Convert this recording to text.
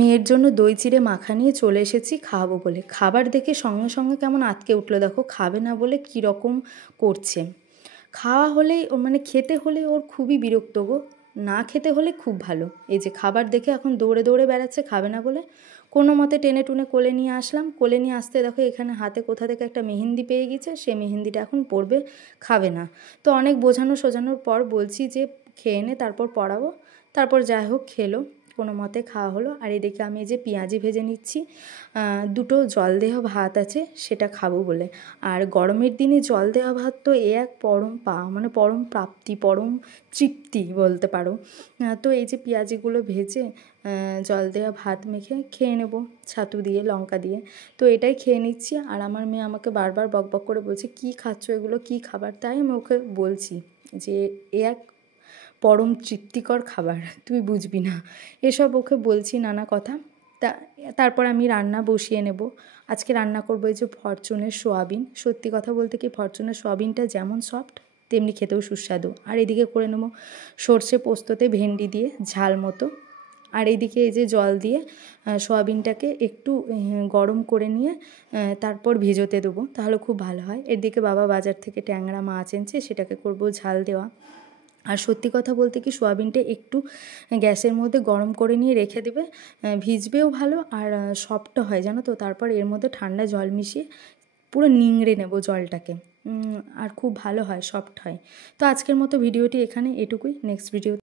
মেয়ের জন্য দই চিড়ে মাখা নিয়ে চলে এসেছি খাওয়াবো বলে। খাবার দেখে সঙ্গে সঙ্গে কেমন আঁতকে উঠলো, দেখো খাবে না বলে কীরকম করছে। খাওয়া হলেই ওর মানে খেতে হলে ওর খুবই বিরক্ত গো, না খেতে হলে খুব ভালো। এই যে খাবার দেখে এখন দৌড়ে দৌড়ে বেড়াচ্ছে খাবে না বলে। কোনো মতে টেনে টুনে কোলে নিয়ে আসলাম, কোলে নিয়ে আসতে দেখো এখানে হাতে কোথা থেকে একটা মেহেন্দি পেয়ে গেছে, সে মেহেন্দিটা এখন পরবে, খাবে না। তো অনেক বোঝানো সোজানোর পর বলছি যে খেয়ে নে তারপর পড়াবো। তারপর যাই হোক খেলো, কোনো মতে খাওয়া হলো। আর এদিকে আমি এই যে পেঁয়াজি ভেজে নিচ্ছি, দুটো জল দেওয়া ভাত আছে সেটা খাবো বলে। আর গরমের দিনে জল দেওয়া ভাত তো এক পরম মানে পরম প্রাপ্তি, পরম তৃপ্তি বলতে পারো। তো এই যে পেঁয়াজিগুলো ভেজে জল দেওয়া ভাত মেখে খেয়ে নেব ছাতু দিয়ে লঙ্কা দিয়ে। তো এটাই খেয়ে নিচ্ছি। আর আমার মেয়ে আমাকে বারবার বকবক করে বলছে কী খাচ্ছ, এগুলো কী খাবার? তাই আমি ওকে বলছি যে এক পরম তৃপ্তিকর খাবার, তুই বুঝবি না। এসব ওকে বলছি নানা কথা। তারপর আমি রান্না বসিয়ে নেব। আজকে রান্না করবো এই যে ফরচুনের সোয়াবিন। সত্যি কথা বলতে কি, ফরচুনের সোয়াবিনটা যেমন সফট তেমনি খেতেও সুস্বাদু। আর এদিকে করে নেব সর্ষে পোস্ততে ভেন্ডি দিয়ে ঝাল মতো। আর এইদিকে এই যে জল দিয়ে সোয়াবিনটাকে একটু গরম করে নিয়ে তারপর ভিজোতে দেবো, তাহলে খুব ভালো হয়। এদিকে বাবা বাজার থেকে ট্যাংরা মাছ এনেছে, সেটাকে করব ঝাল দেওয়া। আর সত্যি কথা বলতে কি, সোয়াবিনটা একটু গ্যাসের মধ্যে গরম করে নিয়ে রেখে দেবে, ভিজবেও ভালো আর সফটও হয় জানো তো। তারপর এর মধ্যে ঠান্ডা জল মিশিয়ে পুরো নিংড়ে নেব জলটাকে, আর খুব ভালো হয়, সফট হয়। তো আজকের মতো ভিডিওটি এখানে এটুকুই। Next video